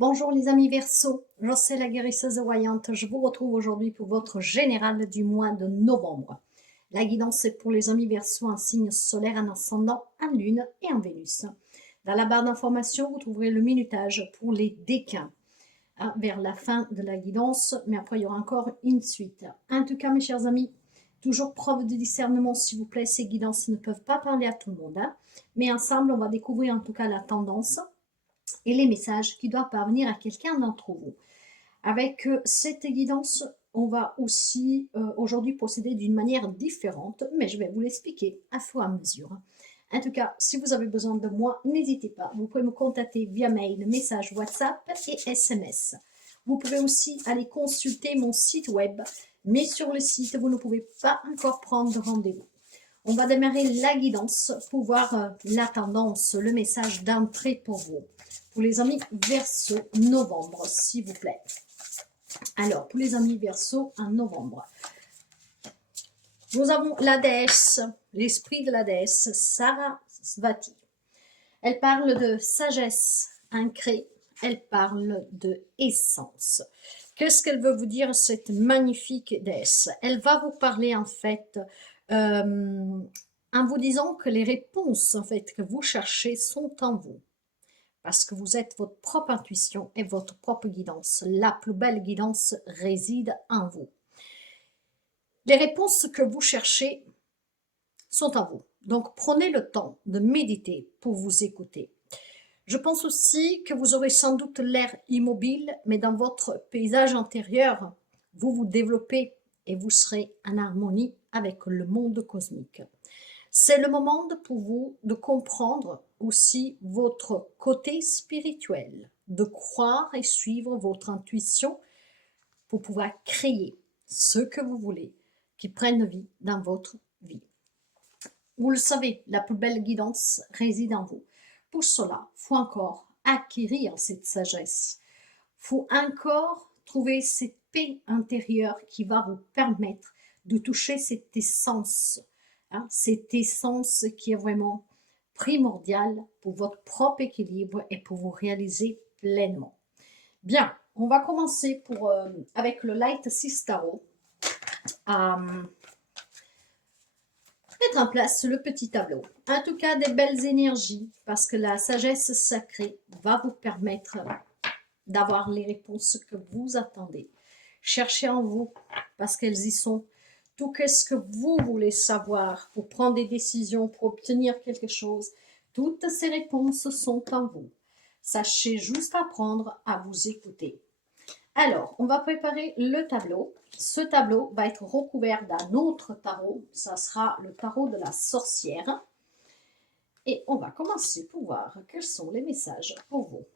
Bonjour les amis Verseau, je suis la guérisseuse voyante. Je vous retrouve aujourd'hui pour votre général du mois de novembre. La guidance est pour les amis Verseau en signe solaire, en ascendant, en lune et en Vénus. Dans la barre d'information, vous trouverez le minutage pour les déclins vers la fin de la guidance, mais après il y aura encore une suite. En tout cas mes chers amis, toujours preuve de discernement s'il vous plaît, ces guidances ne peuvent pas parler à tout le monde, mais ensemble on va découvrir en tout cas la tendance et les messages qui doivent parvenir à quelqu'un d'entre vous. Avec cette guidance, on va aussi aujourd'hui procéder d'une manière différente, mais je vais vous l'expliquer à fur et à mesure. En tout cas, si vous avez besoin de moi, n'hésitez pas. Vous pouvez me contacter via mail, message WhatsApp et SMS. Vous pouvez aussi aller consulter mon site web, mais sur le site, vous ne pouvez pas encore prendre de rendez-vous. On va démarrer la guidance pour voir la tendance, le message d'entrée pour vous. Pour les amis Verseau, novembre, s'il vous plaît. Alors, pour les amis Verseau, en novembre, nous avons la déesse, l'esprit de la déesse, Sarasvati. Elle parle de sagesse ancrée, elle parle de essence. Qu'est-ce qu'elle veut vous dire, cette magnifique déesse? Elle va vous parler en fait en vous disant que les réponses en fait que vous cherchez sont en vous. Parce que vous êtes votre propre intuition et votre propre guidance. La plus belle guidance réside en vous. Les réponses que vous cherchez sont en vous. Donc prenez le temps de méditer pour vous écouter. Je pense aussi que vous aurez sans doute l'air immobile, mais dans votre paysage intérieur, vous vous développez et vous serez en harmonie avec le monde cosmique. C'est le moment pour vous de comprendre aussi votre côté spirituel, de croire et suivre votre intuition pour pouvoir créer ce que vous voulez qui prenne vie dans votre vie. Vous le savez, la plus belle guidance réside en vous. Pour cela, il faut encore acquérir cette sagesse. Il faut encore trouver cette paix intérieure qui va vous permettre de toucher cette essence cette essence qui est vraiment primordiale pour votre propre équilibre et pour vous réaliser pleinement. Bien, on va commencer avec le Light Six Tarot à mettre en place le petit tableau. En tout cas, des belles énergies parce que la sagesse sacrée va vous permettre d'avoir les réponses que vous attendez. Cherchez en vous parce qu'elles y sont. Tout ce que vous voulez savoir pour prendre des décisions, pour obtenir quelque chose, toutes ces réponses sont en vous. Sachez juste apprendre à vous écouter. Alors, on va préparer le tableau. Ce tableau va être recouvert d'un autre tarot. Ça sera le tarot de la sorcière. Et on va commencer pour voir quels sont les messages pour vous.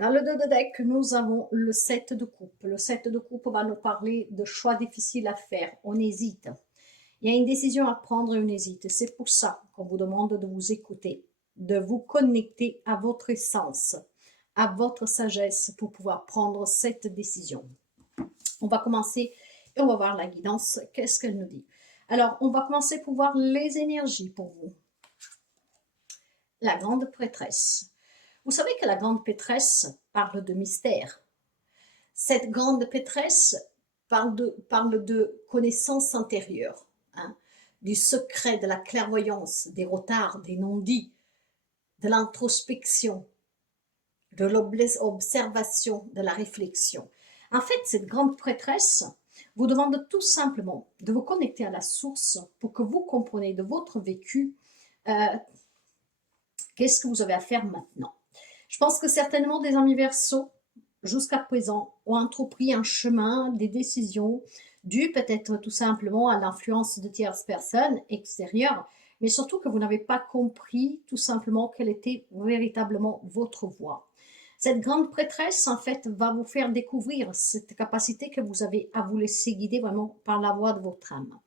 Dans le dos de deck, nous avons le 7 de coupe. Le 7 de coupe va nous parler de choix difficiles à faire. On hésite. Il y a une décision à prendre et on hésite. C'est pour ça qu'on vous demande de vous écouter, de vous connecter à votre essence, à votre sagesse pour pouvoir prendre cette décision. On va commencer et on va voir la guidance. Qu'est-ce qu'elle nous dit? Alors, on va commencer pour voir les énergies pour vous. La grande prêtresse. Vous savez que la grande prêtresse parle de mystère. Cette grande prêtresse parle de connaissance intérieure, du secret, de la clairvoyance, des retards, des non-dits, de l'introspection, de l'observation, de la réflexion. En fait, cette grande prêtresse vous demande tout simplement de vous connecter à la source pour que vous compreniez de votre vécu qu'est-ce que vous avez à faire maintenant. Je pense que certainement des amis Verseau, jusqu'à présent, ont entrepris un chemin, des décisions, dues peut-être tout simplement à l'influence de tierces personnes extérieures, mais surtout que vous n'avez pas compris tout simplement quelle était véritablement votre voie. Cette grande prêtresse, en fait, va vous faire découvrir cette capacité que vous avez à vous laisser guider vraiment par la voix de votre âme.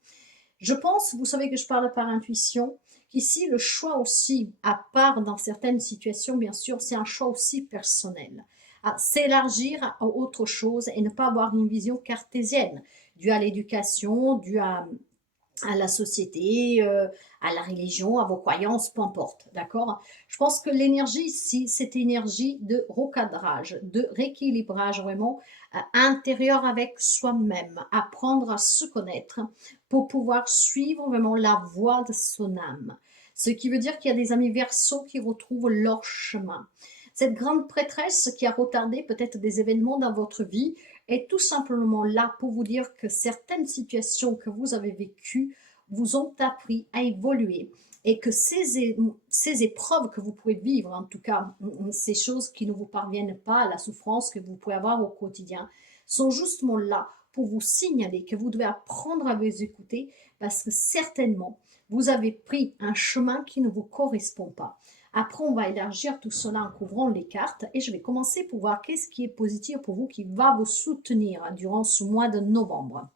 Je pense, vous savez que je parle par intuition, qu'ici, le choix aussi, à part dans certaines situations, bien sûr, c'est un choix aussi personnel. À s'élargir à autre chose et ne pas avoir une vision cartésienne, due à l'éducation, due à à la société, à la religion, à vos croyances, peu importe, d'accord? Je pense que l'énergie ici, c'est une énergie de recadrage, de rééquilibrage vraiment intérieur avec soi-même, apprendre à se connaître pour pouvoir suivre vraiment la voie de son âme. Ce qui veut dire qu'il y a des amis Verseaux qui retrouvent leur chemin. Cette grande prêtresse qui a retardé peut-être des événements dans votre vie est tout simplement là pour vous dire que certaines situations que vous avez vécues vous ont appris à évoluer et que ces épreuves que vous pouvez vivre, en tout cas ces choses qui ne vous parviennent pas, la souffrance que vous pouvez avoir au quotidien, sont justement là pour vous signaler que vous devez apprendre à vous écouter parce que certainement vous avez pris un chemin qui ne vous correspond pas. Après, on va élargir tout cela en couvrant les cartes et je vais commencer pour voir qu'est-ce qui est positif pour vous, qui va vous soutenir durant ce mois de novembre.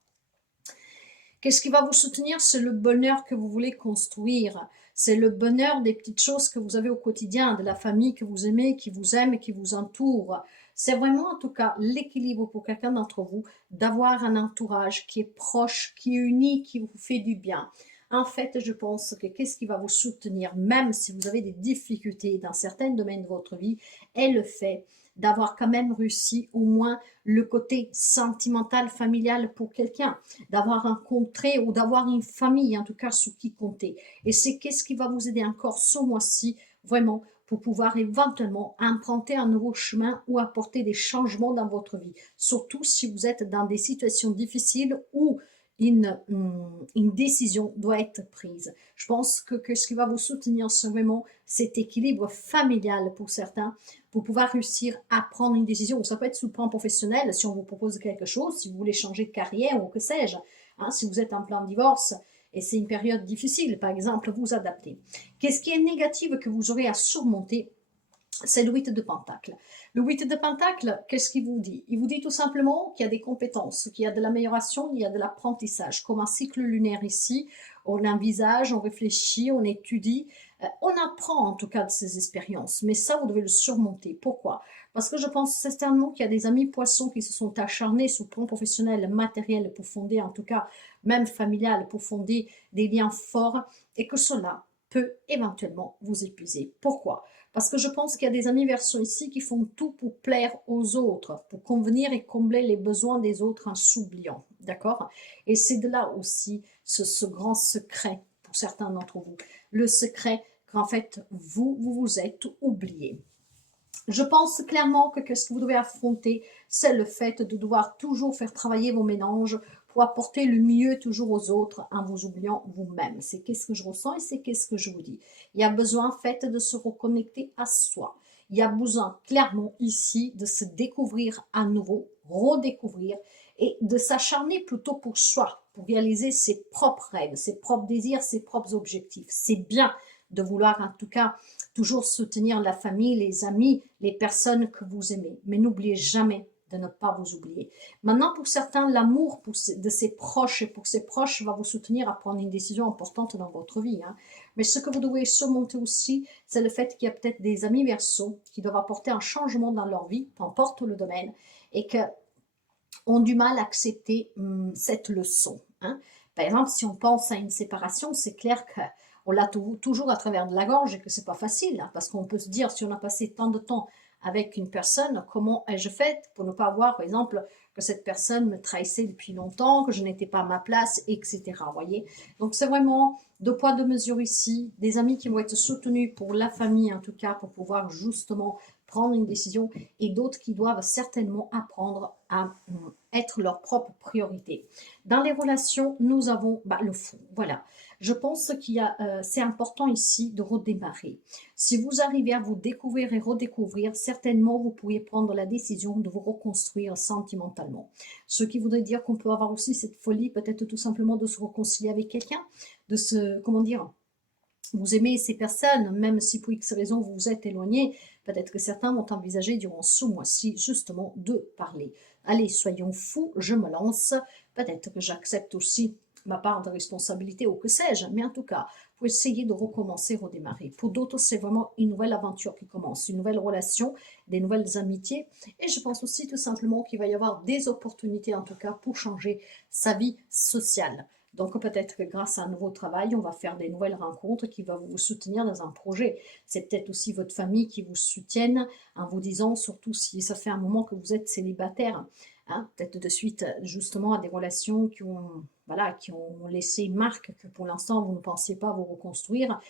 Qu'est-ce qui va vous soutenir? C'est le bonheur que vous voulez construire. C'est le bonheur des petites choses que vous avez au quotidien, de la famille que vous aimez, qui vous aime et qui vous entoure. C'est vraiment en tout cas l'équilibre pour quelqu'un d'entre vous d'avoir un entourage qui est proche, qui est uni, qui vous fait du bien. En fait, je pense que qu'est-ce qui va vous soutenir, même si vous avez des difficultés dans certains domaines de votre vie, est le fait d'avoir quand même réussi au moins le côté sentimental, familial pour quelqu'un, d'avoir rencontré ou d'avoir une famille, en tout cas, sous qui compter. Et c'est qu'est-ce qui va vous aider encore ce mois-ci, vraiment, pour pouvoir éventuellement emprunter un nouveau chemin ou apporter des changements dans votre vie. Surtout si vous êtes dans des situations difficiles où une décision doit être prise. Je pense que ce qui va vous soutenir, c'est vraiment cet équilibre familial pour certains, pour pouvoir réussir à prendre une décision. Ça peut être sous le plan professionnel, si on vous propose quelque chose, si vous voulez changer de carrière ou que sais-je, hein, si vous êtes en plein divorce et c'est une période difficile, par exemple, vous adaptez. Qu'est-ce qui est négatif que vous aurez à surmonter? C'est le 8 de Pentacle. Le 8 de Pentacle, qu'est-ce qu'il vous dit? Il vous dit tout simplement qu'il y a des compétences, qu'il y a de l'amélioration, il y a de l'apprentissage. Comme un cycle lunaire ici, on envisage, on réfléchit, on étudie, on apprend en tout cas de ces expériences. Mais ça, vous devez le surmonter. Pourquoi? Parce que je pense certainement qu'il y a des amis poissons qui se sont acharnés sur le plan professionnel, matériel, pour fonder, en tout cas même familial, pour fonder des liens forts, et que cela peut éventuellement vous épuiser. Pourquoi? Parce que je pense qu'il y a des amis Verseaux ici qui font tout pour plaire aux autres, pour convenir et combler les besoins des autres en s'oubliant. D'accord? Et c'est de là aussi ce grand secret pour certains d'entre vous. Le secret qu'en fait, vous êtes oubliés. Je pense clairement que ce que vous devez affronter, c'est le fait de devoir toujours faire travailler vos mélanges pour apporter le mieux toujours aux autres en vous oubliant vous-même. C'est qu'est-ce que je ressens et c'est qu'est-ce que je vous dis. Il y a besoin en fait de se reconnecter à soi. Il y a besoin clairement ici de se découvrir à nouveau, redécouvrir et de s'acharner plutôt pour soi, pour réaliser ses propres rêves, ses propres désirs, ses propres objectifs. C'est bien de vouloir en tout cas toujours soutenir la famille, les amis, les personnes que vous aimez. Mais n'oubliez jamais de ne pas vous oublier. Maintenant, pour certains, l'amour de ses proches et pour ses proches va vous soutenir à prendre une décision importante dans votre vie. Hein. Mais ce que vous devez surmonter aussi, c'est le fait qu'il y a peut-être des amis Verseaux qui doivent apporter un changement dans leur vie, peu importe le domaine, et que ont du mal à accepter cette leçon. Hein. Par exemple, si on pense à une séparation, c'est clair qu'on l'a toujours à travers de la gorge et que c'est pas facile, hein, parce qu'on peut se dire, si on a passé tant de temps avec une personne, comment ai-je fait pour ne pas voir, par exemple, que cette personne me trahissait depuis longtemps, que je n'étais pas à ma place, etc. Voyez. Donc c'est vraiment deux poids, deux mesures ici, des amis qui vont être soutenus pour la famille en tout cas, pour pouvoir justement prendre une décision, et d'autres qui doivent certainement apprendre à être leur propre priorité. Dans les relations, nous avons le fond. Voilà. Je pense qu'il y a, c'est important ici de redémarrer. Si vous arrivez à vous découvrir et redécouvrir, certainement vous pourriez prendre la décision de vous reconstruire sentimentalement. Ce qui voudrait dire qu'on peut avoir aussi cette folie, peut-être tout simplement de se réconcilier avec quelqu'un, de se, comment dire, vous aimez ces personnes, même si pour X raison vous vous êtes éloigné, peut-être que certains vont envisager durant ce mois-ci justement de parler. Allez, soyons fous, je me lance. Peut-être que j'accepte aussi ma part de responsabilité ou que sais-je, mais en tout cas, pour essayer de recommencer, redémarrer. Pour d'autres, c'est vraiment une nouvelle aventure qui commence, une nouvelle relation, des nouvelles amitiés. Et je pense aussi tout simplement qu'il va y avoir des opportunités, en tout cas, pour changer sa vie sociale. Donc peut-être que grâce à un nouveau travail, on va faire des nouvelles rencontres qui vont vous soutenir dans un projet. C'est peut-être aussi votre famille qui vous soutienne en vous disant, surtout si ça fait un moment que vous êtes célibataire, hein, peut-être de suite justement à des relations qui ont, voilà, qui ont laissé une marque que pour l'instant vous ne pensiez pas vous reconstruire.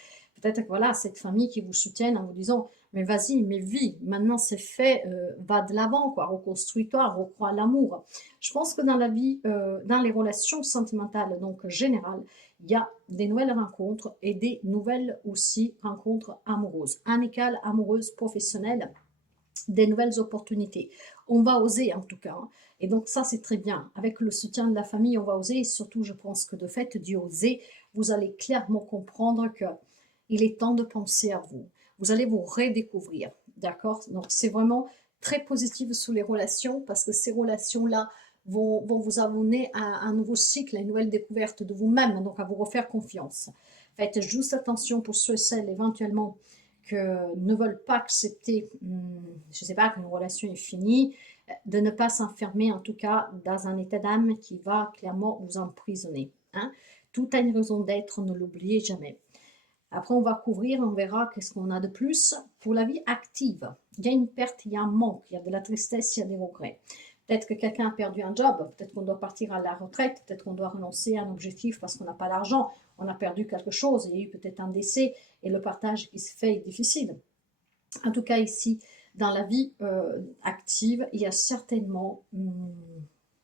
Peut-être que voilà, cette famille qui vous soutienne en vous disant, mais vas-y, mais vis, maintenant c'est fait, va de l'avant, quoi, reconstruis-toi, recrois à l'amour. Je pense que dans la vie, dans les relations sentimentales, donc générales, il y a des nouvelles rencontres et des nouvelles aussi rencontres amoureuses, amicales, amoureuses, professionnelles, des nouvelles opportunités. On va oser en tout cas, hein. Et donc ça c'est très bien. Avec le soutien de la famille, on va oser. Et surtout, je pense que de fait d'y oser, vous allez clairement comprendre que il est temps de penser à vous. Vous allez vous redécouvrir, d'accord? Donc c'est vraiment très positif sur les relations parce que ces relations-là vont vous amener à un nouveau cycle, à une nouvelle découverte de vous-même, donc à vous refaire confiance. Faites juste attention pour ceux et celles éventuellement que ne veulent pas accepter, je ne sais pas, qu'une relation est finie, de ne pas s'enfermer en tout cas dans un état d'âme qui va clairement vous emprisonner, hein. Tout a une raison d'être, ne l'oubliez jamais. Après, on va couvrir, on verra qu'est-ce qu'on a de plus. Pour la vie active, il y a une perte, il y a un manque, il y a de la tristesse, il y a des regrets. Peut-être que quelqu'un a perdu un job, peut-être qu'on doit partir à la retraite, peut-être qu'on doit renoncer à un objectif parce qu'on n'a pas d'argent, on a perdu quelque chose, il y a eu peut-être un décès et le partage qui se fait est difficile. En tout cas, ici, dans la vie active, il y a certainement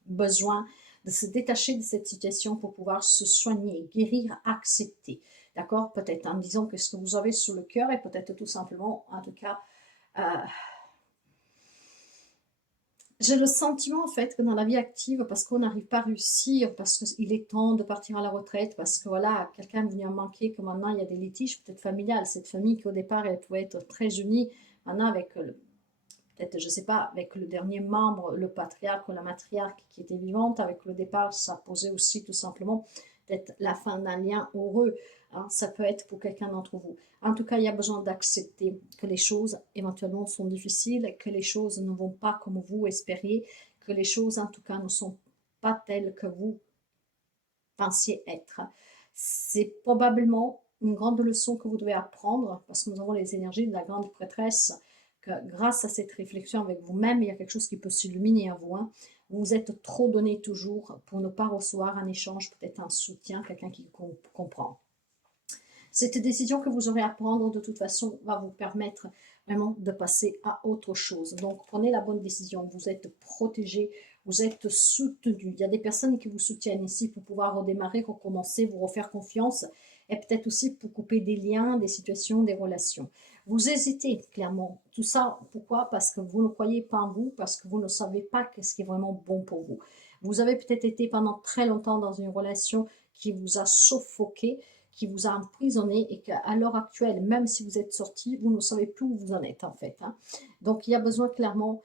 besoin de se détacher de cette situation pour pouvoir se soigner, guérir, accepter. D'accord? Peut-être en disant que ce que vous avez sur le cœur et peut-être tout simplement, en tout cas, euh, j'ai le sentiment en fait que dans la vie active, parce qu'on n'arrive pas à réussir, parce qu'il est temps de partir à la retraite, parce que voilà, quelqu'un est venu en manquer, que maintenant il y a des litiges peut-être familiales. Cette famille qui au départ elle pouvait être très unie, maintenant avec peut-être, je sais pas, avec le dernier membre, le patriarche ou la matriarche qui était vivante, avec le départ, ça posait aussi tout simplement peut-être la fin d'un lien heureux, hein. Ça peut être pour quelqu'un d'entre vous. En tout cas, il y a besoin d'accepter que les choses éventuellement sont difficiles, que les choses ne vont pas comme vous espériez, que les choses en tout cas ne sont pas telles que vous pensiez être. C'est probablement une grande leçon que vous devez apprendre parce que nous avons les énergies de la grande prêtresse, que grâce à cette réflexion avec vous-même, il y a quelque chose qui peut s'illuminer à vous, hein. Vous vous êtes trop donné toujours pour ne pas recevoir un échange, peut-être un soutien, quelqu'un qui comprend. Cette décision que vous aurez à prendre, de toute façon, va vous permettre vraiment de passer à autre chose. Donc, prenez la bonne décision. Vous êtes protégé, vous êtes soutenu. Il y a des personnes qui vous soutiennent ici pour pouvoir redémarrer, recommencer, vous refaire confiance et peut-être aussi pour couper des liens, des situations, des relations. Vous hésitez, clairement. Tout ça, pourquoi? Parce que vous ne croyez pas en vous, parce que vous ne savez pas qu'est-ce qui est vraiment bon pour vous. Vous avez peut-être été pendant très longtemps dans une relation qui vous a suffoqué, qui vous a emprisonné et qu'à l'heure actuelle, même si vous êtes sorti, vous ne savez plus où vous en êtes en fait, hein. Donc il y a besoin clairement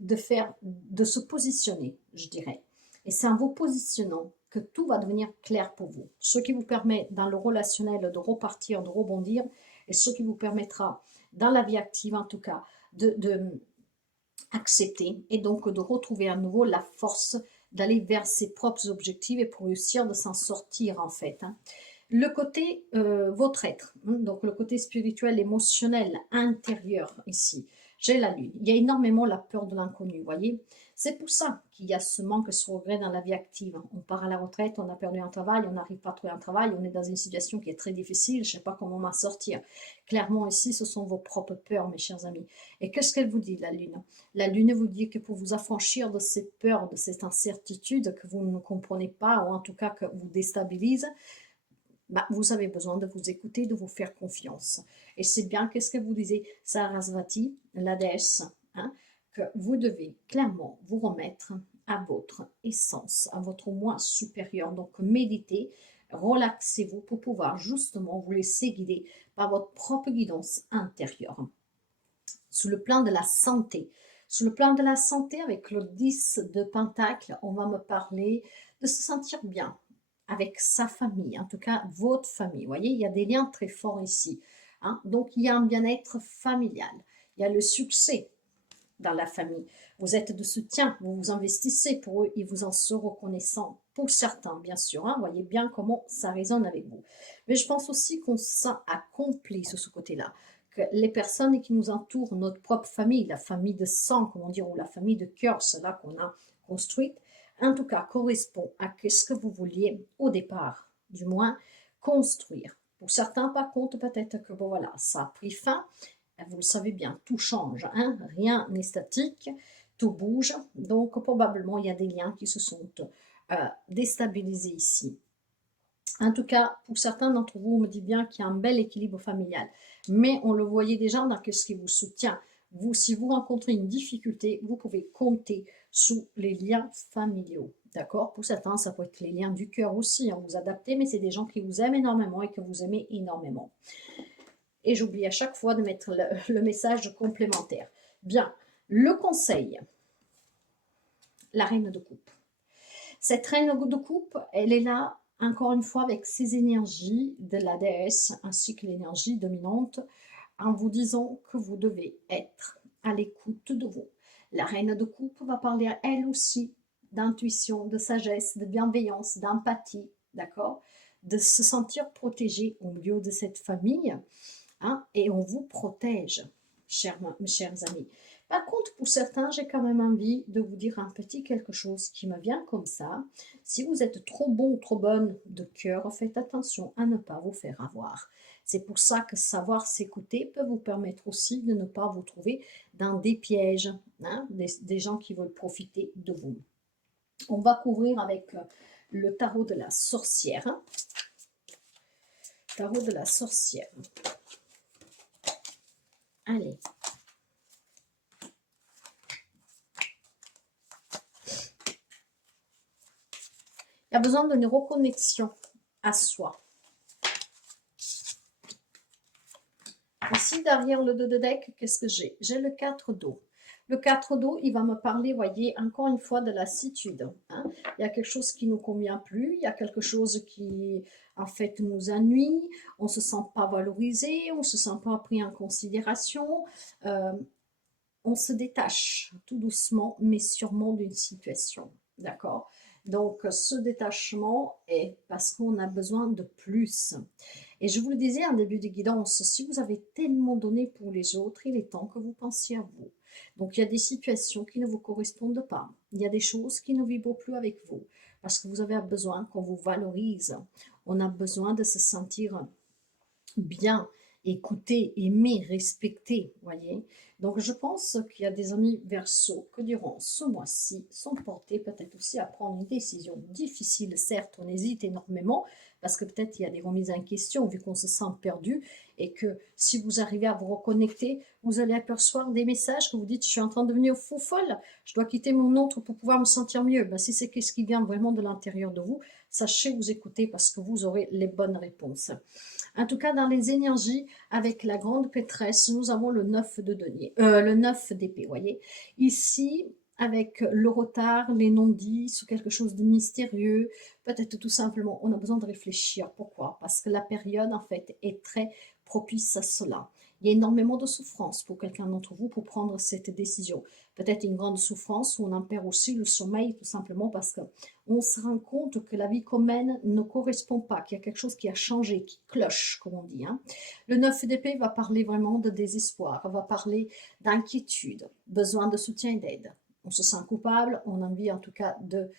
de se positionner, je dirais. Et c'est en vous positionnant que tout va devenir clair pour vous. Ce qui vous permet dans le relationnel de repartir, de rebondir, et ce qui vous permettra dans la vie active en tout cas de accepter et donc de retrouver à nouveau la force d'aller vers ses propres objectifs et pour réussir de s'en sortir en fait, hein. Le côté votre être, hein, donc le côté spirituel, émotionnel, intérieur ici. J'ai la lune. Il y a énormément la peur de l'inconnu, vous voyez. C'est pour ça qu'il y a ce manque, ce regret dans la vie active. On part à la retraite, on a perdu un travail, on n'arrive pas à trouver un travail, on est dans une situation qui est très difficile, je ne sais pas comment m'en sortir. Clairement ici, ce sont vos propres peurs, mes chers amis. Et qu'est-ce qu'elle vous dit, la lune? La lune vous dit que pour vous affranchir de cette peur, de cette incertitude que vous ne comprenez pas, ou en tout cas que vous déstabilise, bah, vous avez besoin de vous écouter, de vous faire confiance. Et c'est bien, qu'est-ce que vous disiez, Sarasvati, la déesse, hein, que vous devez clairement vous remettre à votre essence, à votre moi supérieur. Donc méditez, relaxez-vous pour pouvoir justement vous laisser guider par votre propre guidance intérieure. Sous le plan de la santé, sous le plan de la santé, avec le 10 de Pentacle, on va me parler de se sentir bien avec sa famille, en tout cas votre famille. Vous voyez, il y a des liens très forts ici, hein. Donc, il y a un bien-être familial. Il y a le succès dans la famille. Vous êtes de soutien, vous vous investissez pour eux, ils vous en sont reconnaissants. Pour certains, bien sûr, hein, voyez bien comment ça résonne avec vous. Mais je pense aussi qu'on se sent accompli sur ce côté-là. Que les personnes qui nous entourent, notre propre famille, la famille de sang, comment dire, ou la famille de cœur, celle-là qu'on a construite, en tout cas, correspond à ce que vous vouliez au départ, du moins, construire. Pour certains, par contre, peut-être que bon, voilà, ça a pris fin. Vous le savez bien, tout change, hein? Rien n'est statique, tout bouge. Donc, probablement, il y a des liens qui se sont déstabilisés ici. En tout cas, pour certains d'entre vous, on me dit bien qu'il y a un bel équilibre familial. Mais on le voyait déjà dans ce qui vous soutient. Vous, si vous rencontrez une difficulté, vous pouvez compter sous les liens familiaux. D'accord? Pour certains, ça peut être les liens du cœur aussi, hein, vous adaptez, mais c'est des gens qui vous aiment énormément et que vous aimez énormément. Et j'oublie à chaque fois de mettre le message complémentaire. Bien, le conseil, la reine de coupe. Cette reine de coupe, elle est là, encore une fois, avec ses énergies de la déesse, ainsi que l'énergie dominante, en vous disant que vous devez être à l'écoute de vous. La reine de coupe va parler à elle aussi d'intuition, de sagesse, de bienveillance, d'empathie, d'accord? De se sentir protégée au milieu de cette famille, hein, et on vous protège, chers amis. Par contre, pour certains, j'ai quand même envie de vous dire un petit quelque chose qui me vient comme ça. Si vous êtes trop bon ou trop bonne de cœur, faites attention à ne pas vous faire avoir. C'est pour ça que savoir s'écouter peut vous permettre aussi de ne pas vous trouver dans des pièges, hein, des gens qui veulent profiter de vous. On va couvrir avec le tarot de la sorcière. Tarot de la sorcière. Allez. Il y a besoin d'une reconnexion à soi. Ici, derrière le 2 de deck, qu'est-ce que j'ai? J'ai le 4 d'eau. Le 4 d'eau, il va me parler, voyez, encore une fois, de lassitude. Hein. Il y a quelque chose qui ne nous convient plus, il y a quelque chose qui, en fait, nous ennuie, on ne se sent pas valorisé, on ne se sent pas pris en considération, on se détache tout doucement, mais sûrement d'une situation. D'accord? Donc, ce détachement est parce qu'on a besoin de plus. Et je vous le disais en début de guidance, si vous avez tellement donné pour les autres, il est temps que vous pensiez à vous. Donc, il y a des situations qui ne vous correspondent pas. Il y a des choses qui ne vibrent plus avec vous parce que vous avez besoin qu'on vous valorise. On a besoin de se sentir bien, écouté, aimé, respecté, voyez. Donc, je pense qu'il y a des amis Verseau que durant ce mois-ci sont portés peut-être aussi à prendre une décision difficile. Certes, on hésite énormément parce que peut-être il y a des remises en question vu qu'on se sent perdu et que si vous arrivez à vous reconnecter, vous allez apercevoir des messages que vous dites « je suis en train de devenir fou folle, je dois quitter mon autre pour pouvoir me sentir mieux ». Ben, si c'est ce qui vient vraiment de l'intérieur de vous, sachez vous écouter parce que vous aurez les bonnes réponses. En tout cas, dans les énergies, avec la grande pétresse, nous avons le 9 de denier, le 9 d'épée, voyez. Ici, avec le retard, les non-dits, sur quelque chose de mystérieux, peut-être tout simplement, on a besoin de réfléchir. Pourquoi? Parce que la période, en fait, est très propice à cela. Il y a énormément de souffrance pour quelqu'un d'entre vous pour prendre cette décision. Peut-être une grande souffrance où on en perd aussi le sommeil, tout simplement parce qu'on se rend compte que la vie qu'on mène ne correspond pas, qu'il y a quelque chose qui a changé, qui cloche, comme on dit. Hein. Le 9 d'épée va parler vraiment de désespoir, va parler d'inquiétude, besoin de soutien et d'aide. On se sent coupable, on a envie en tout cas de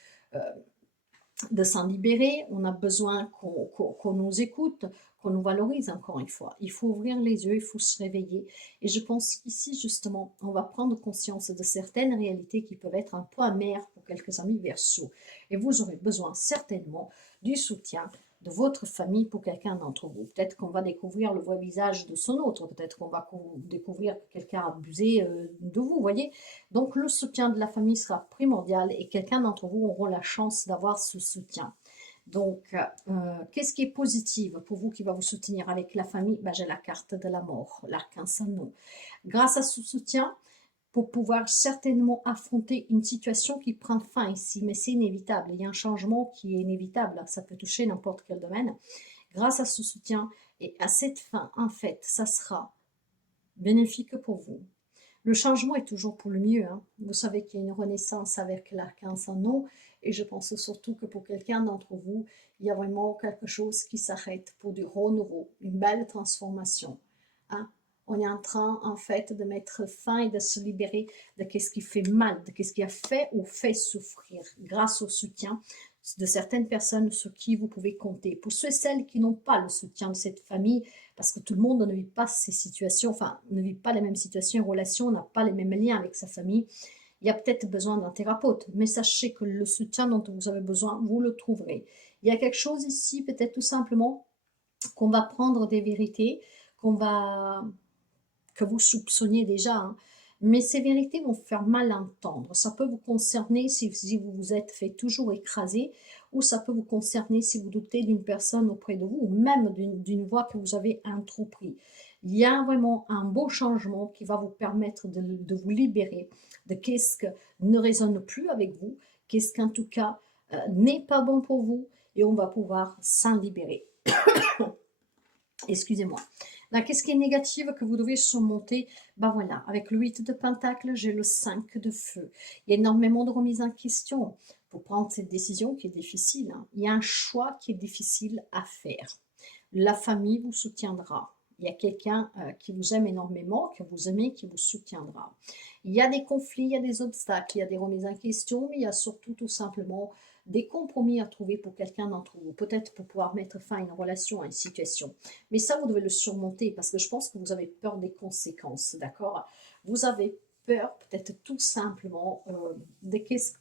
s'en libérer, on a besoin qu'on nous écoute, qu'on nous valorise encore une fois. Il faut ouvrir les yeux, il faut se réveiller. Et je pense qu'ici, justement, on va prendre conscience de certaines réalités qui peuvent être un peu amères pour quelques amis Verseau. Et vous aurez besoin certainement du soutien de votre famille pour quelqu'un d'entre vous. Peut-être qu'on va découvrir le vrai visage de son autre, peut-être qu'on va découvrir que quelqu'un a abusé de vous, voyez. Donc le soutien de la famille sera primordial et quelqu'un d'entre vous aura la chance d'avoir ce soutien. Donc, qu'est-ce qui est positif pour vous qui va vous soutenir avec la famille? Ben, j'ai la carte de la mort, l'archange. Grâce à ce soutien, pour pouvoir certainement affronter une situation qui prend fin ici, mais c'est inévitable. Il y a un changement qui est inévitable, ça peut toucher n'importe quel domaine. Grâce à ce soutien et à cette fin, en fait, ça sera bénéfique pour vous. Le changement est toujours pour le mieux, hein. Vous savez qu'il y a une renaissance avec l'archange en eau, et je pense surtout que pour quelqu'un d'entre vous, il y a vraiment quelque chose qui s'arrête pour du renouveau, une belle transformation, hein. On est en train, en fait, de mettre fin et de se libérer de ce qui fait mal, de ce qui a fait ou fait souffrir, grâce au soutien de certaines personnes sur qui vous pouvez compter. Pour ceux et celles qui n'ont pas le soutien de cette famille, parce que tout le monde ne vit pas ces situations, enfin, ne vit pas les mêmes situations, une relation, n'a pas les mêmes liens avec sa famille, il y a peut-être besoin d'un thérapeute, mais sachez que le soutien dont vous avez besoin, vous le trouverez. Il y a quelque chose ici, peut-être tout simplement, qu'on va prendre des vérités, qu'on va que vous soupçonniez déjà, hein. Mais ces vérités vont faire mal à entendre. Ça peut vous concerner si vous vous êtes fait toujours écraser, ou ça peut vous concerner si vous doutez d'une personne auprès de vous, ou même d'une voie que vous avez entrepris. Il y a vraiment un beau changement qui va vous permettre de vous libérer de qu'est-ce que ne résonne plus avec vous, qu'est-ce qu'en tout cas n'est pas bon pour vous, et on va pouvoir s'en libérer. Excusez-moi. Donc, qu'est-ce qui est négatif que vous devez surmonter? Ben voilà, avec le 8 de Pentacle, j'ai le 5 de Feu. Il y a énormément de remises en question pour prendre cette décision qui est difficile, hein. Il y a un choix qui est difficile à faire. La famille vous soutiendra. Il y a quelqu'un qui vous aime énormément, que vous aimez, qui vous soutiendra. Il y a des conflits, il y a des obstacles, il y a des remises en question, mais il y a surtout tout simplement des compromis à trouver pour quelqu'un d'entre vous, peut-être pour pouvoir mettre fin à une relation, à une situation. Mais ça, vous devez le surmonter parce que je pense que vous avez peur des conséquences, d'accord? Vous avez peur peut-être tout simplement de qu'est-ce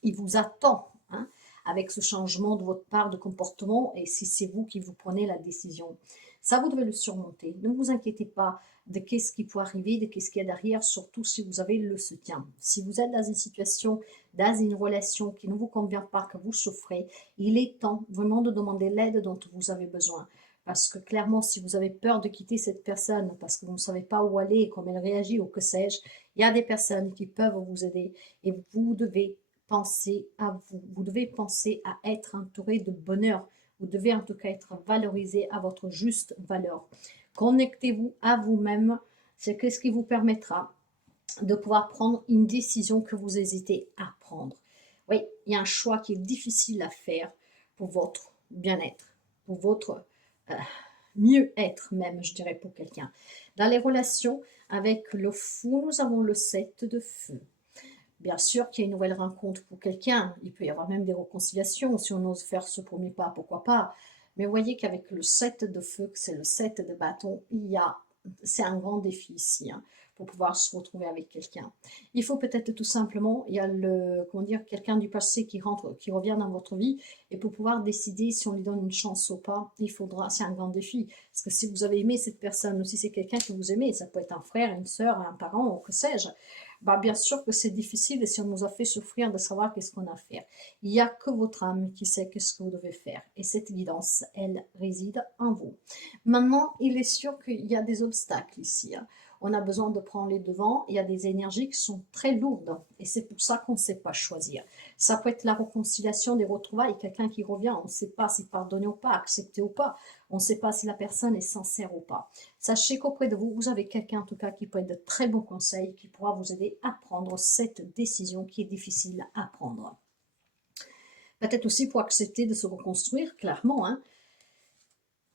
qui vous attend, hein, avec ce changement de votre part de comportement et si c'est vous qui vous prenez la décision. Ça, vous devez le surmonter. Ne vous inquiétez pas de qu'est-ce qui peut arriver, de qu'est-ce qu'il y a derrière, surtout si vous avez le soutien. Si vous êtes dans une situation, dans une relation qui ne vous convient pas, que vous souffrez, il est temps vraiment de demander l'aide dont vous avez besoin. Parce que clairement, si vous avez peur de quitter cette personne, parce que vous ne savez pas où aller, comment elle réagit ou que sais-je, il y a des personnes qui peuvent vous aider et vous devez penser à vous. Vous devez penser à être entouré de bonheur. Vous devez en tout cas être valorisé à votre juste valeur. Connectez-vous à vous-même. C'est ce qui vous permettra de pouvoir prendre une décision que vous hésitez à prendre. Oui, il y a un choix qui est difficile à faire pour votre bien-être, pour votre euh, mieux-être même, je dirais, pour quelqu'un. Dans les relations avec le fou, nous avons le 7 de feu. Bien sûr qu'il y a une nouvelle rencontre pour quelqu'un, il peut y avoir même des réconciliations, si on ose faire ce premier pas, pourquoi pas. Mais voyez qu'avec le 7 de feu, que c'est le 7 de bâton, c'est un grand défi ici, hein, pour pouvoir se retrouver avec quelqu'un. Il faut peut-être tout simplement, il y a quelqu'un du passé qui rentre, qui revient dans votre vie, et pour pouvoir décider si on lui donne une chance ou pas, c'est un grand défi. Parce que si vous avez aimé cette personne, ou si c'est quelqu'un que vous aimez, ça peut être un frère, une sœur, un parent, ou que sais-je, bah, bien sûr que c'est difficile et si on nous a fait souffrir de savoir qu'est-ce qu'on a à faire. Il n'y a que votre âme qui sait qu'est-ce que vous devez faire. Et cette guidance, elle réside en vous. Maintenant, il est sûr qu'il y a des obstacles ici, hein. On a besoin de prendre les devants. Il y a des énergies qui sont très lourdes. Et c'est pour ça qu'on ne sait pas choisir. Ça peut être la réconciliation, des retrouvailles, quelqu'un qui revient. On ne sait pas si pardonner ou pas, accepter ou pas. On ne sait pas si la personne est sincère ou pas. Sachez qu'auprès de vous, vous avez quelqu'un en tout cas qui peut être de très bons conseils, qui pourra vous aider à prendre cette décision qui est difficile à prendre. Peut-être aussi pour accepter de se reconstruire, clairement, hein.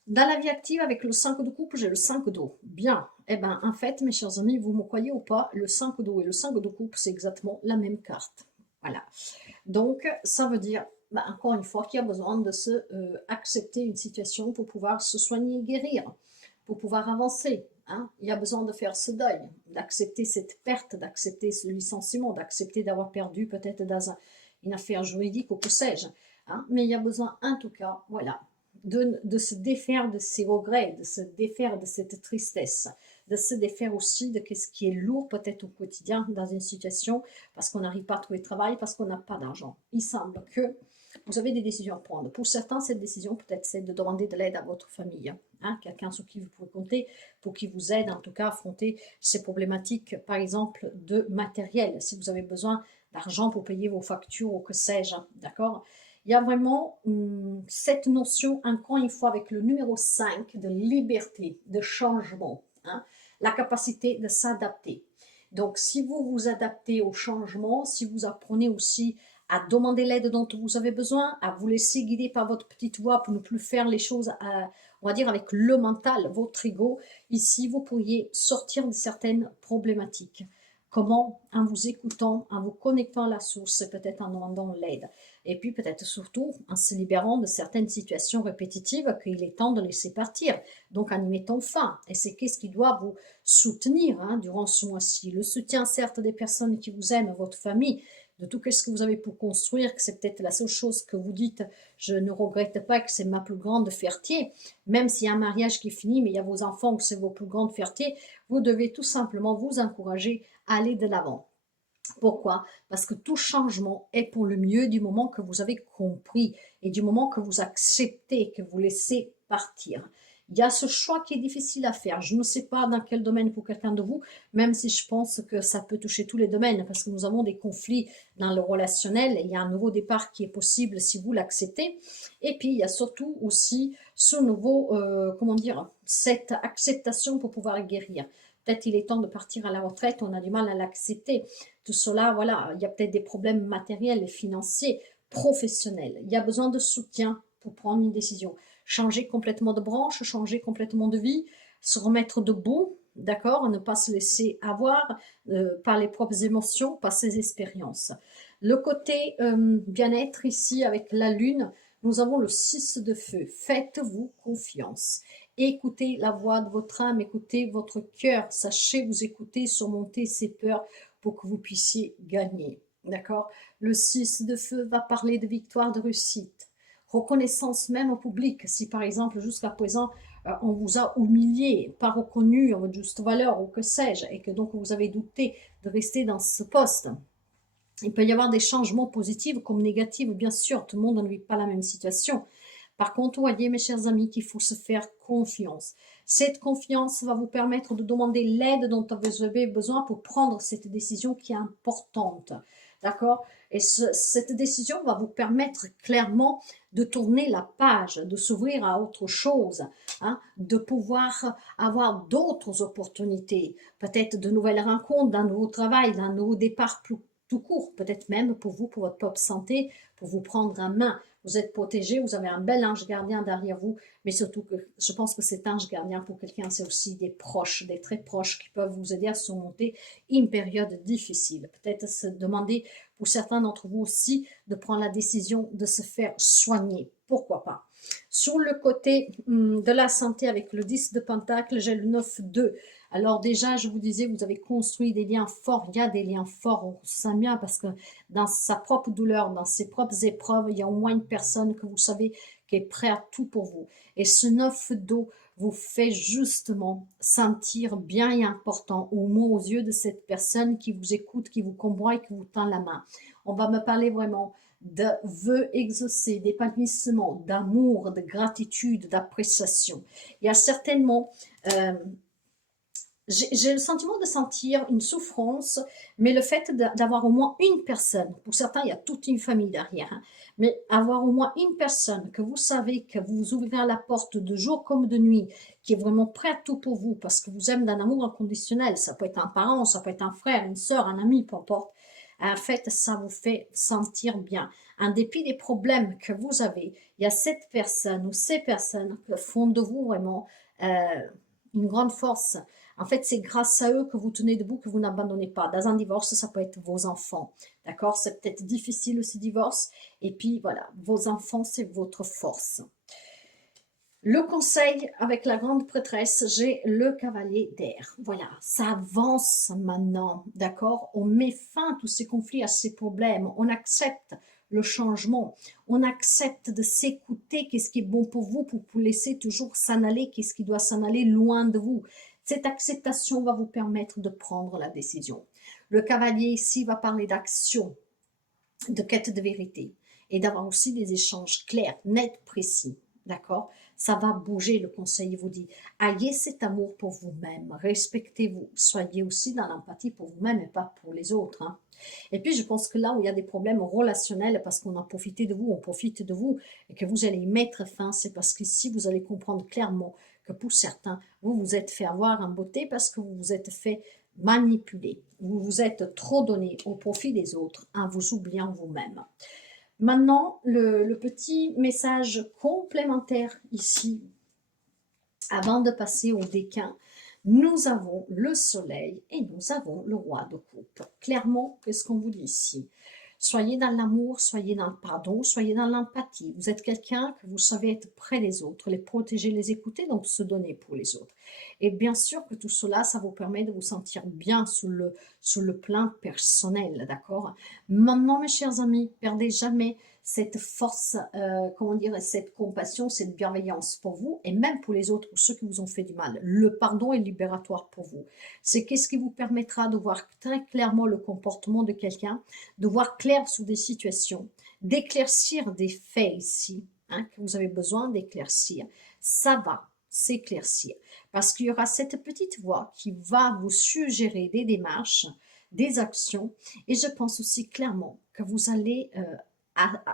Dans la vie active, avec le 5 de coupe, j'ai le 5 d'eau. Bien. Eh bien, en fait, mes chers amis, vous me croyez ou pas, le 5 d'eau et le 5 de coupe, c'est exactement la même carte. Voilà. Donc, ça veut dire, encore une fois, qu'il y a besoin de se accepter une situation pour pouvoir se soigner et guérir, pour pouvoir avancer, hein. Il y a besoin de faire ce deuil, d'accepter cette perte, d'accepter ce licenciement, d'accepter d'avoir perdu peut-être dans une affaire juridique ou que sais-je, hein. Mais il y a besoin, en tout cas, voilà, de se défaire de ces regrets, de se défaire de cette tristesse, de se défaire aussi de ce qui est lourd peut-être au quotidien dans une situation parce qu'on n'arrive pas à trouver de travail, parce qu'on n'a pas d'argent. Il semble que vous avez des décisions à prendre. Pour certains, cette décision peut-être c'est de demander de l'aide à votre famille, hein, quelqu'un sur qui vous pouvez compter pour qu'il vous aide en tout cas à affronter ces problématiques, par exemple de matériel, si vous avez besoin d'argent pour payer vos factures ou que sais-je, d'accord? Il y a vraiment cette notion, encore une fois, avec le numéro 5 de liberté, de changement, hein, la capacité de s'adapter. Donc, si vous vous adaptez au changement, si vous apprenez aussi à demander l'aide dont vous avez besoin, à vous laisser guider par votre petite voix pour ne plus faire les choses, on va dire, avec le mental, votre ego, ici, vous pourriez sortir de certaines problématiques. Comment? En vous écoutant, en vous connectant à la source, peut-être en demandant l'aide. Et puis peut-être surtout en se libérant de certaines situations répétitives qu'il est temps de laisser partir. Donc en y mettant fin. Et c'est qu'est-ce qui doit vous soutenir durant ce mois-ci. Le soutien certes des personnes qui vous aiment, votre famille, de tout ce que vous avez pour construire, que c'est peut-être la seule chose que vous dites, je ne regrette pas, que c'est ma plus grande fierté, même s'il y a un mariage qui est fini, mais il y a vos enfants, que c'est vos plus grandes fiertés, vous devez tout simplement vous encourager à aller de l'avant. Pourquoi? Parce que tout changement est pour le mieux du moment que vous avez compris et du moment que vous acceptez, que vous laissez partir. Il y a ce choix qui est difficile à faire. Je ne sais pas dans quel domaine pour quelqu'un de vous, même si je pense que ça peut toucher tous les domaines, parce que nous avons des conflits dans le relationnel. Il y a un nouveau départ qui est possible si vous l'acceptez. Et puis, il y a surtout aussi ce nouveau, comment dire, cette acceptation pour pouvoir guérir. Peut-être il est temps de partir à la retraite, on a du mal à l'accepter. Tout cela, voilà, il y a peut-être des problèmes matériels et financiers, professionnels. Il y a besoin de soutien pour prendre une décision. Changer complètement de branche, changer complètement de vie, se remettre debout, d'accord, ne pas se laisser avoir par les propres émotions, par ses expériences. Le côté bien-être ici avec la lune, nous avons le 6 de feu. Faites-vous confiance. Écoutez la voix de votre âme, écoutez votre cœur. Sachez vous écouter, surmonter ces peurs pour que vous puissiez gagner. D'accord? Le 6 de feu va parler de victoire, de réussite. Reconnaissance même au public. Si par exemple, jusqu'à présent, on vous a humilié, pas reconnu en votre juste valeur ou que sais-je, et que donc vous avez douté de rester dans ce poste. Il peut y avoir des changements positifs comme négatifs, bien sûr, tout le monde ne vit pas la même situation. Par contre, voyez, mes chers amis, qu'il faut se faire confiance. Cette confiance va vous permettre de demander l'aide dont vous avez besoin pour prendre cette décision qui est importante. D'accord? Et cette décision va vous permettre clairement de tourner la page, de s'ouvrir à autre chose, de pouvoir avoir d'autres opportunités, peut-être de nouvelles rencontres, d'un nouveau travail, d'un nouveau départ plus tout court, peut-être même pour vous, pour votre propre santé, pour vous prendre en main. Vous êtes protégé, vous avez un bel ange gardien derrière vous, mais surtout que je pense que cet ange gardien pour quelqu'un, c'est aussi des proches, des très proches qui peuvent vous aider à surmonter une période difficile. Peut-être se demander pour certains d'entre vous aussi de prendre la décision de se faire soigner. Pourquoi pas? Sur le côté de la santé avec le 10 de Pentacle, j'ai le 9-2. Alors déjà, je vous disais, vous avez construit des liens forts. Il y a des liens forts, on se sent bien parce que dans sa propre douleur, dans ses propres épreuves, il y a au moins une personne que vous savez qui est prête à tout pour vous. Et ce 9 d'eau vous fait justement sentir bien et important, au moins aux yeux de cette personne qui vous écoute, qui vous comprend et qui vous tend la main. On va me parler vraiment de vœux exaucés, d'épanouissement, d'amour, de gratitude, d'appréciation. Il y a certainement... j'ai le sentiment de sentir une souffrance, mais le fait d'avoir au moins une personne, pour certains, il y a toute une famille derrière, mais avoir au moins une personne que vous savez que vous ouvrez la porte de jour comme de nuit, qui est vraiment prêt à tout pour vous, parce que vous aimez d'un amour inconditionnel, ça peut être un parent, ça peut être un frère, une soeur, un ami, peu importe. En fait, ça vous fait sentir bien. En dépit des problèmes que vous avez, il y a cette personne ou ces personnes qui font de vous vraiment une grande force. En fait, c'est grâce à eux que vous tenez debout, que vous n'abandonnez pas. Dans un divorce, ça peut être vos enfants. D'accord? C'est peut-être difficile ce divorce. Et puis, voilà, vos enfants, c'est votre force. Le conseil avec la grande prêtresse, j'ai le cavalier d'air. Voilà, ça avance maintenant, d'accord? On met fin à tous ces conflits, à ces problèmes. On accepte le changement. On accepte de s'écouter, qu'est-ce qui est bon pour vous laisser toujours s'en aller, qu'est-ce qui doit s'en aller loin de vous. Cette acceptation va vous permettre de prendre la décision. Le cavalier ici va parler d'action, de quête de vérité et d'avoir aussi des échanges clairs, nets, précis. D'accord? Ça va bouger, le conseil vous dit. Ayez cet amour pour vous-même, respectez-vous, soyez aussi dans l'empathie pour vous-même et pas pour les autres. Et puis, je pense que là où il y a des problèmes relationnels, parce qu'on a profité de vous, on profite de vous, et que vous allez y mettre fin, c'est parce qu'ici, vous allez comprendre clairement que pour certains, vous vous êtes fait avoir en beauté parce que vous vous êtes fait manipulé. Vous vous êtes trop donné au profit des autres en vous oubliant vous-même. Maintenant, le petit message complémentaire ici, avant de passer au décan, nous avons le soleil et nous avons le roi de coupe. Clairement, qu'est-ce qu'on vous dit ici? Soyez dans l'amour, soyez dans le pardon, soyez dans l'empathie. Vous êtes quelqu'un que vous savez être près des autres, les protéger, les écouter, donc se donner pour les autres. Et bien sûr que tout cela, ça vous permet de vous sentir bien sur le plan personnel, d'accord? Maintenant, mes chers amis, perdez jamais cette force, comment dire, cette compassion, cette bienveillance pour vous et même pour les autres ou ceux qui vous ont fait du mal. Le pardon est libératoire pour vous. C'est qu'est-ce qui vous permettra de voir très clairement le comportement de quelqu'un, de voir clair sur des situations, d'éclaircir des faits ici, hein, que vous avez besoin d'éclaircir. Ça va s'éclaircir parce qu'il y aura cette petite voix qui va vous suggérer des démarches, des actions et je pense aussi clairement que vous allez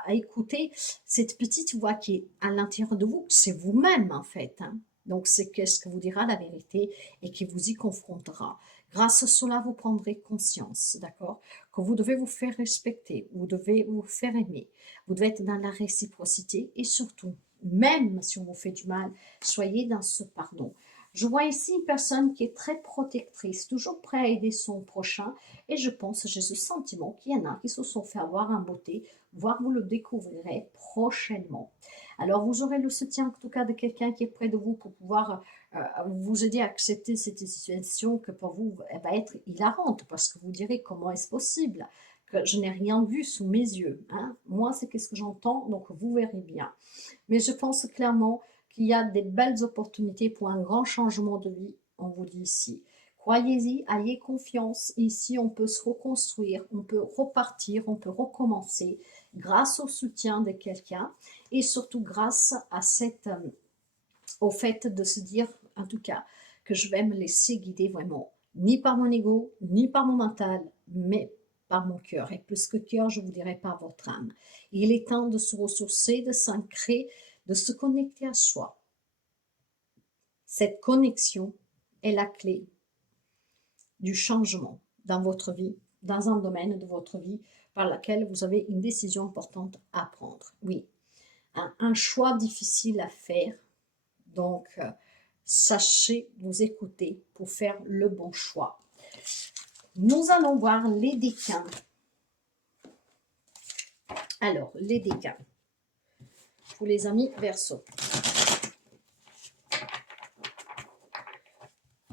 à écouter cette petite voix qui est à l'intérieur de vous, c'est vous-même en fait. Hein. Donc c'est qu'est-ce que vous dira la vérité et qui vous y confrontera. Grâce à cela, vous prendrez conscience, d'accord, que vous devez vous faire respecter, vous devez vous faire aimer, vous devez être dans la réciprocité et surtout, même si on vous fait du mal, soyez dans ce pardon. Je vois ici une personne qui est très protectrice, toujours prête à aider son prochain et je pense, j'ai ce sentiment qu'il y en a qui se sont fait avoir en beauté, voire vous le découvrirez prochainement. Alors vous aurez le soutien en tout cas de quelqu'un qui est près de vous pour pouvoir vous aider à accepter cette situation que pour vous elle va être hilarante parce que vous direz comment est-ce possible que je n'ai rien vu sous mes yeux. Hein. Moi c'est qu'est-ce que j'entends donc vous verrez bien. Mais je pense clairement qu'il y a des belles opportunités pour un grand changement de vie, on vous dit ici. Croyez-y, ayez confiance. Ici, on peut se reconstruire, on peut repartir, on peut recommencer grâce au soutien de quelqu'un et surtout grâce à au fait de se dire, en tout cas, que je vais me laisser guider vraiment, ni par mon ego, ni par mon mental, mais par mon cœur. Et plus que cœur, je vous dirais par votre âme. Il est temps de se ressourcer, de s'ancrer, de se connecter à soi. Cette connexion est la clé du changement dans votre vie, dans un domaine de votre vie par laquelle vous avez une décision importante à prendre. Oui, un choix difficile à faire, donc sachez vous écouter pour faire le bon choix. Nous allons voir les décans. Alors, les décans pour les amis Verseau.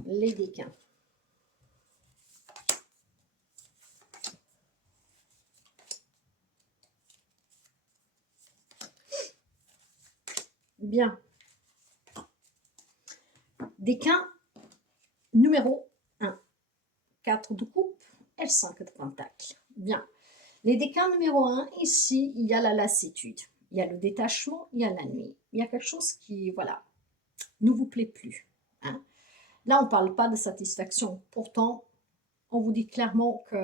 Les décans. Bien. Décan numéro 1. 4 de coupe et 5 de pentacle. Bien. Les décans numéro 1, ici, il y a la lassitude. Il y a le détachement, il y a la nuit. Il y a quelque chose qui, voilà, ne vous plaît plus. Hein. Là, on ne parle pas de satisfaction. Pourtant, on vous dit clairement que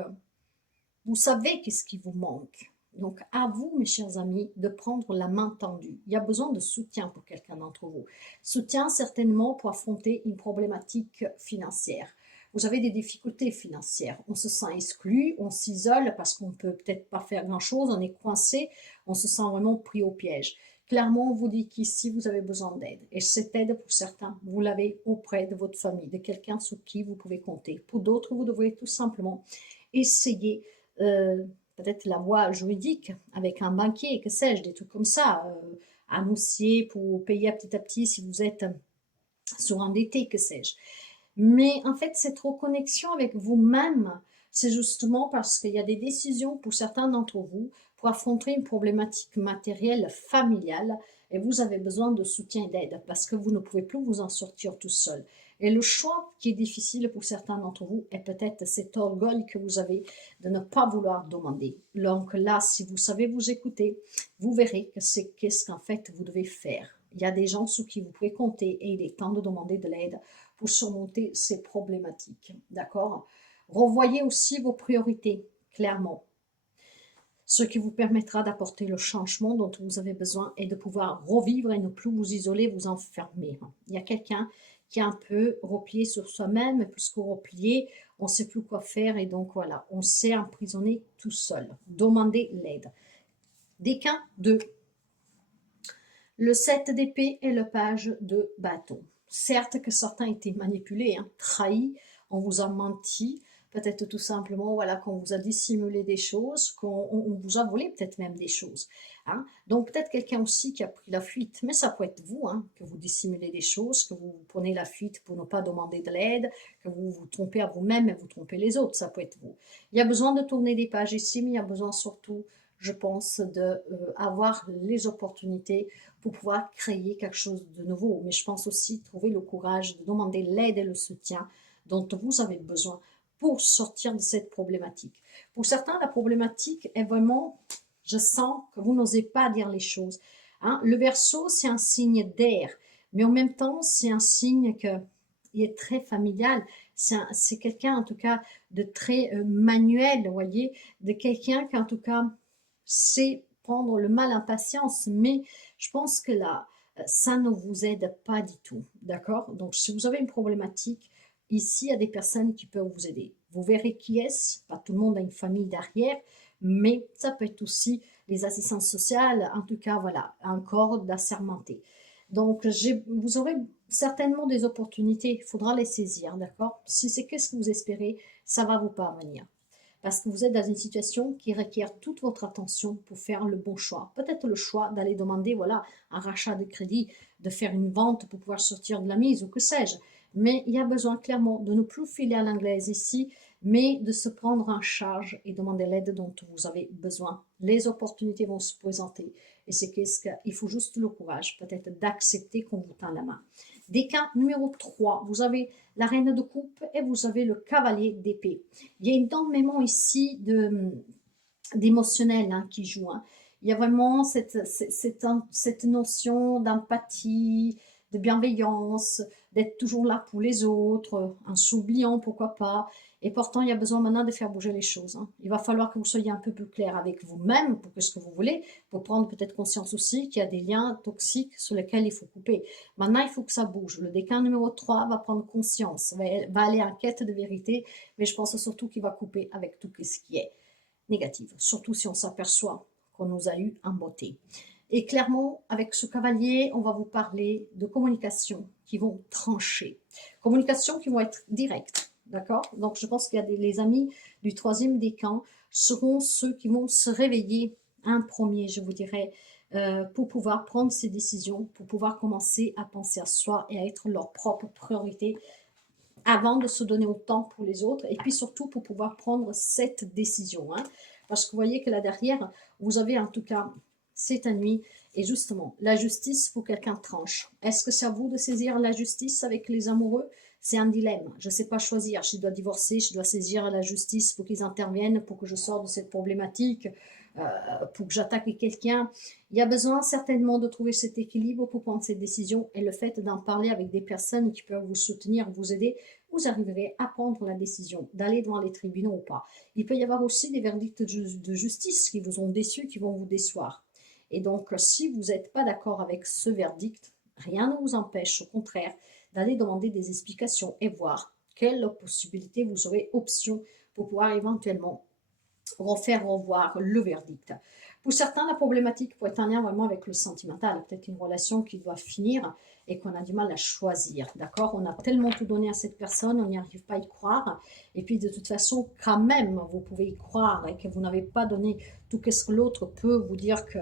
vous savez qu'est-ce qui vous manque. Donc, à vous, mes chers amis, de prendre la main tendue. Il y a besoin de soutien pour quelqu'un d'entre vous. Soutien certainement pour affronter une problématique financière. Vous avez des difficultés financières. On se sent exclu, on s'isole parce qu'on ne peut peut-être pas faire grand-chose, on est coincé, on se sent vraiment pris au piège. Clairement, on vous dit qu'ici, vous avez besoin d'aide. Et cette aide, pour certains, vous l'avez auprès de votre famille, de quelqu'un sur qui vous pouvez compter. Pour d'autres, vous devrez tout simplement essayer peut-être la voie juridique avec un banquier, que sais-je, des trucs comme ça, un moussier pour payer à petit si vous êtes surendetté, que sais-je. Mais en fait, cette reconnexion avec vous-même, c'est justement parce qu'il y a des décisions pour certains d'entre vous pour affronter une problématique matérielle familiale et vous avez besoin de soutien et d'aide parce que vous ne pouvez plus vous en sortir tout seul. Et le choix qui est difficile pour certains d'entre vous est peut-être cet orgueil que vous avez de ne pas vouloir demander. Donc là, si vous savez vous écouter, vous verrez que c'est qu'est-ce qu'en fait vous devez faire. Il y a des gens sur qui vous pouvez compter et il est temps de demander de l'aide pour surmonter ces problématiques. D'accord? Revoyez aussi vos priorités, clairement. Ce qui vous permettra d'apporter le changement dont vous avez besoin et de pouvoir revivre et ne plus vous isoler, vous enfermer. Il y a quelqu'un qui est un peu replié sur soi-même, et plus que replié, on ne sait plus quoi faire, et donc voilà, on s'est emprisonné tout seul. Demandez l'aide. Décan 2. Le 7 d'épée et le page de bâton. Certes que certains étaient manipulés, hein, trahis, on vous a menti, peut-être tout simplement, voilà, qu'on vous a dissimulé des choses, qu'on vous a volé peut-être même des choses. Hein. Donc peut-être quelqu'un aussi qui a pris la fuite, mais ça peut être vous, hein, que vous dissimulez des choses, que vous prenez la fuite pour ne pas demander de l'aide, que vous vous trompez à vous-même et vous trompez les autres, ça peut être vous. Il y a besoin de tourner des pages ici, mais il y a besoin surtout, je pense, d'avoir les opportunités pour pouvoir créer quelque chose de nouveau. Mais je pense aussi trouver le courage de demander l'aide et le soutien dont vous avez besoin pour sortir de cette problématique. Pour certains, la problématique est vraiment, je sens que vous n'osez pas dire les choses. Hein? Le Verseau, c'est un signe d'air, mais en même temps, c'est un signe qui est très familial. C'est quelqu'un, en tout cas, de très manuel, vous voyez, de quelqu'un qui, en tout cas, sait prendre le mal en patience, mais je pense que là, ça ne vous aide pas du tout, d'accord? Donc, si vous avez une problématique, ici, il y a des personnes qui peuvent vous aider. Vous verrez qui est-ce, pas tout le monde a une famille derrière, mais ça peut être aussi les assistantes sociales, en tout cas, voilà, un corps d'assermenté. Donc, vous aurez certainement des opportunités, il faudra les saisir, d'accord? Si c'est qu'est-ce que vous espérez, ça va vous parvenir parce que vous êtes dans une situation qui requiert toute votre attention pour faire le bon choix. Peut-être le choix d'aller demander voilà, un rachat de crédit, de faire une vente pour pouvoir sortir de la mise ou que sais-je. Mais il y a besoin clairement de ne plus filer à l'anglaise ici, mais de se prendre en charge et demander l'aide dont vous avez besoin. Les opportunités vont se présenter et c'est qu'il faut juste le courage peut-être d'accepter qu'on vous tend la main. Décan numéro 3, vous avez la reine de coupe et vous avez le cavalier d'épée. Il y a énormément ici d'émotionnel hein, qui joue. Hein. Il y a vraiment cette notion d'empathie, de bienveillance, d'être toujours là pour les autres, en s'oubliant, pourquoi pas. Et pourtant, il y a besoin maintenant de faire bouger les choses. Hein. Il va falloir que vous soyez un peu plus clair avec vous-même pour ce que vous voulez, pour prendre peut-être conscience aussi qu'il y a des liens toxiques sur lesquels il faut couper. Maintenant, il faut que ça bouge. Le décan numéro 3 va prendre conscience, va aller en quête de vérité, mais je pense surtout qu'il va couper avec tout ce qui est négatif, surtout si on s'aperçoit qu'on nous a eu en beauté. Et clairement, avec ce cavalier, on va vous parler de communication qui vont trancher, communication qui vont être directes, d'accord? Donc, je pense qu'il y a les amis du troisième décan seront ceux qui vont se réveiller un premier, je vous dirais, pour pouvoir prendre ces décisions, pour pouvoir commencer à penser à soi et à être leur propre priorité avant de se donner autant pour les autres et puis surtout pour pouvoir prendre cette décision. Hein. Parce que vous voyez que là derrière, vous avez en tout cas cette nuit et justement, la justice, pour quelqu'un tranche. Est-ce que c'est à vous de saisir la justice avec les amoureux? C'est un dilemme. Je ne sais pas choisir. Je dois divorcer, je dois saisir la justice pour qu'ils interviennent, pour que je sorte de cette problématique, pour que j'attaque quelqu'un. Il y a besoin certainement de trouver cet équilibre pour prendre cette décision et le fait d'en parler avec des personnes qui peuvent vous soutenir, vous aider, vous arriverez à prendre la décision d'aller devant les tribunaux ou pas. Il peut y avoir aussi des verdicts de justice qui vous ont déçu, qui vont vous décevoir. Et donc, si vous n'êtes pas d'accord avec ce verdict, rien ne vous empêche, au contraire, d'aller demander des explications et voir quelle possibilité vous aurez option pour pouvoir éventuellement faire revoir le verdict. Pour certains, la problématique peut être en lien vraiment avec le sentimental, peut-être une relation qui doit finir et qu'on a du mal à choisir, d'accord? On a tellement tout donné à cette personne, on n'y arrive pas à y croire, et puis de toute façon, quand même, vous pouvez y croire et que vous n'avez pas donné tout ce que l'autre peut vous dire que,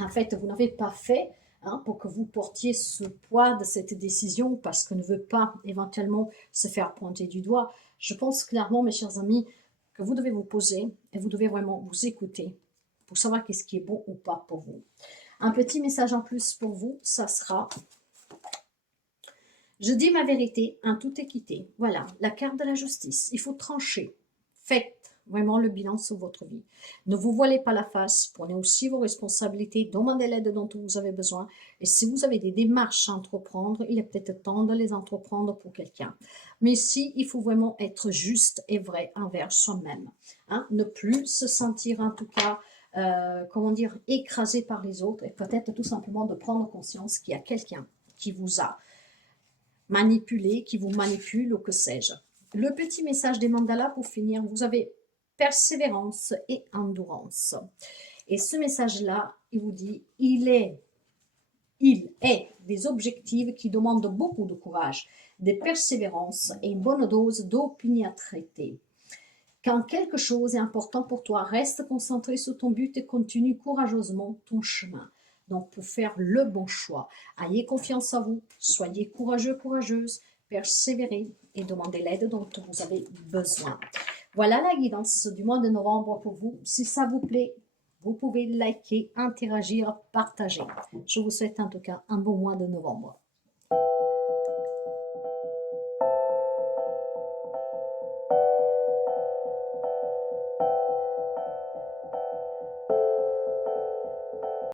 en fait, vous n'avez pas fait, hein, pour que vous portiez ce poids de cette décision parce que ne veut pas éventuellement se faire pointer du doigt. Je pense clairement, mes chers amis, que vous devez vous poser et vous devez vraiment vous écouter pour savoir qu'est-ce qui est bon ou pas pour vous. Un petit message en plus pour vous, ça sera « Je dis ma vérité en toute équité ». Voilà, la carte de la justice. Il faut trancher. Faites vraiment le bilan sur votre vie. Ne vous voilez pas la face, prenez aussi vos responsabilités, demandez l'aide dont vous avez besoin. Et si vous avez des démarches à entreprendre, il est peut-être temps de les entreprendre pour quelqu'un. Mais ici, il faut vraiment être juste et vrai envers soi-même. Hein? Ne plus se sentir en tout cas, comment dire, écrasé par les autres et peut-être tout simplement de prendre conscience qu'il y a quelqu'un qui vous a manipulé, qui vous manipule ou que sais-je. Le petit message des mandalas pour finir, vous avez persévérance et endurance. Et ce message-là, il vous dit, il est des objectifs qui demandent beaucoup de courage, de persévérance et une bonne dose d'opiniâtreté. Quand quelque chose est important pour toi, reste concentré sur ton but et continue courageusement ton chemin. Donc, pour faire le bon choix, ayez confiance en vous, soyez courageux, courageuse, persévérez et demandez l'aide dont vous avez besoin. Voilà la guidance du mois de novembre pour vous. Si ça vous plaît, vous pouvez liker, interagir, partager. Je vous souhaite en tout cas un bon mois de novembre.